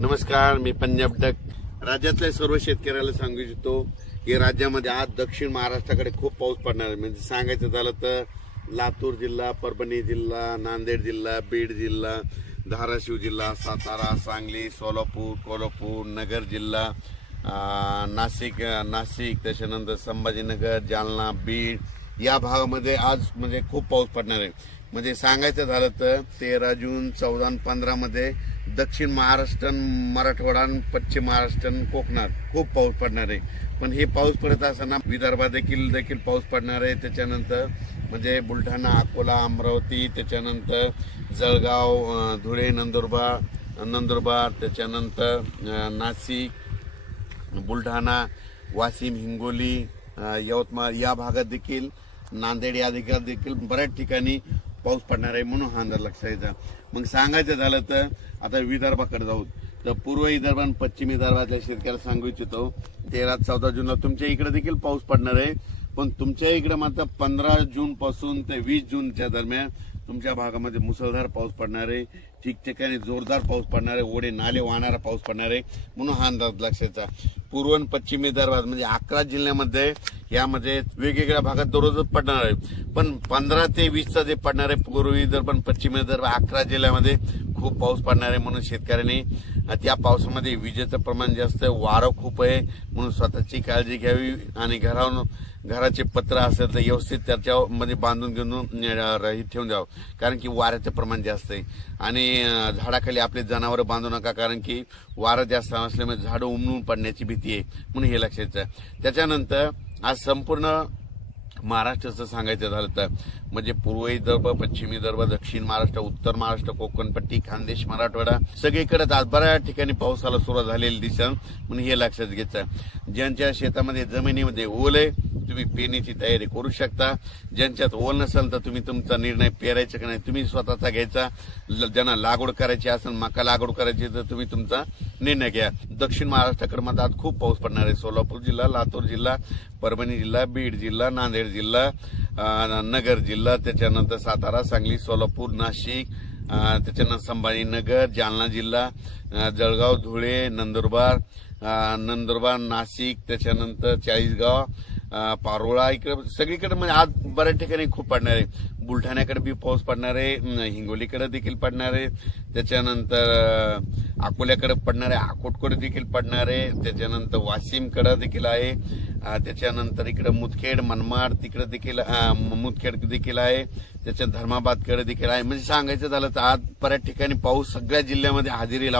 नमस्कार, मी पंजाब डक. राज्यातल्या सर्व शेतकऱ्याला सांगू इच्छितो की राज्यामध्ये आज दक्षिण महाराष्ट्राकडे खूप पाऊस पडणार आहे. म्हणजे सांगायचं झालं तर लातूर जिल्हा, परभणी जिल्हा, नांदेड जिल्हा, बीड जिल्हा, धाराशिव जिल्हा, सातारा, सांगली, सोलापूर, कोल्हापूर, नगर जिल्हा, नाशिक, त्याच्यानंतर संभाजीनगर, जालना, बीड या भागामध्ये आज म्हणजे खूप पाऊस पडणार आहे. म्हणजे सांगायचं झालं तर 13 जून, 14 आणि 15 मध्ये दक्षिण महाराष्ट्र, मराठवाडा, पश्चिम महाराष्ट्र, कोकणात खूप पाऊस पडणार आहे. पण हे पाऊस पडत असताना विदर्भात देखील पाऊस पडणार आहे. त्याच्यानंतर म्हणजे बुलढाणा, अकोला, अमरावती, त्याच्यानंतर जळगाव, धुळे, नंदुरबार, त्याच्यानंतर नाशिक, बुलढाणा, वाशिम, हिंगोली, यवतमाळ या भागात देखील, नांदेड या देखील बऱ्याच ठिकाणी पाऊस पडणार आहे. म्हणून हा अंदाज लक्षात येतो. मग सांगायचं झालं तर आता विदर्भाकडे जाऊ तर पूर्व विदर्भ आणि पश्चिम विदर्भातल्या शेतकऱ्याला सांगू इच्छितो 13-14 जूनला तुमच्या इकडे देखील पाऊस पडणार आहे. पण तुमच्या इकडे मात्र 15 जून पासून ते 20 जूनच्या दरम्यान तुमच्या भागामध्ये मुसळधार पाऊस पडणार आहे. ठिकठिकाणी जोरदार पाऊस पडणार आहे. ओढे नाले वाहणारा पाऊस पडणार आहे. म्हणून हा अंदाज लक्षाचा. पूर्व आणि पश्चिम विदर्भात म्हणजे 11 जिल्ह्यामध्ये यामध्ये वेगवेगळ्या भागात दररोजच पडणार आहे. पण 15 ते 20चा जे पडणार आहे पूर्व विदर्भ आणि पश्चिम विदर्भ 11 जिल्ह्यामध्ये खूप पाऊस पडणार आहे. म्हणून शेतकऱ्यांनी त्या पावसामध्ये विजेचं प्रमाण जास्त आहे, वारं खूप आहे. म्हणून स्वतःची काळजी घ्यावी आणि घराचे पत्र असेल तर व्यवस्थित त्याच्यामध्ये बांधून घेऊन रहित ठेवून द्यावं. कारण की वाऱ्याचं प्रमाण जास्त आहे. आणि झाडाखाली आपले जनावर बांधू नका, कारण की वारं जास्त असल्यामुळे झाडं उमळून पडण्याची भीती आहे. म्हणून हे लक्षात घ्या. त्याच्यानंतर आज संपूर्ण महाराष्ट्राचं सांगायचं झालं तर म्हणजे पूर्व विदर्भ, पश्चिम विदर्भ, दक्षिण महाराष्ट्र, उत्तर महाराष्ट्र, कोकणपट्टी, खानदेश, मराठवाडा सगळीकडे आज बऱ्याच ठिकाणी पावसाला सुरुवात झालेली दिसत. म्हणून हे लक्षात घ्यायचं. ज्यांच्या शेतामध्ये जमिनीमध्ये ओल आहे तुम्ही पेरणीची तयारी करू शकता. ज्यांच्यात ओल नसेल तर तुम्ही तुमचा निर्णय पेरायचा की नाही तुम्ही स्वतःचा घ्यायचा. ज्यांना लागवड करायची असेल, मका लागवड करायची तर तुम्ही तुमचा निर्णय घ्या. दक्षिण महाराष्ट्राकडे मात्र आज खूप पाऊस पडणार आहे. सोलापूर जिल्हा, लातूर जिल्हा, परभणी जिल्हा, बीड जिल्हा, नांदेड जिल्हा, नगर जिल्हा, त्याच्यानंतर सातारा, सांगली, सोलापूर, नाशिक, त्याच्यानंतर संभाजीनगर, जालना जिल्हा, जळगाव, धुळे, नंदुरबार, नाशिक, त्याच्यानंतर चाळीसगाव, पारोळा इकडे सगळीकडे म्हणजे आज बऱ्याच ठिकाणी खूप पडणार आहे. बुलढाण्याकडे बी पाऊस पडणार आहे, हिंगोलीकडे देखील पडणार आहे, त्याच्यानंतर अकोल्याकडे पडणार आहे, अकोटकडे देखील पडणार आहे, त्याच्यानंतर वाशिमकडे देखील आहे, त्याच्यानंतर इकडे मुदखेड, मनमाड तिकडे देखील मुदखेड देखील आहे, त्याच्या धर्माबादकडे देखील आहे. म्हणजे सांगायचं झालं तर आज बऱ्याच ठिकाणी पाऊस सगळ्या जिल्ह्यामध्ये हजेरी लावणार.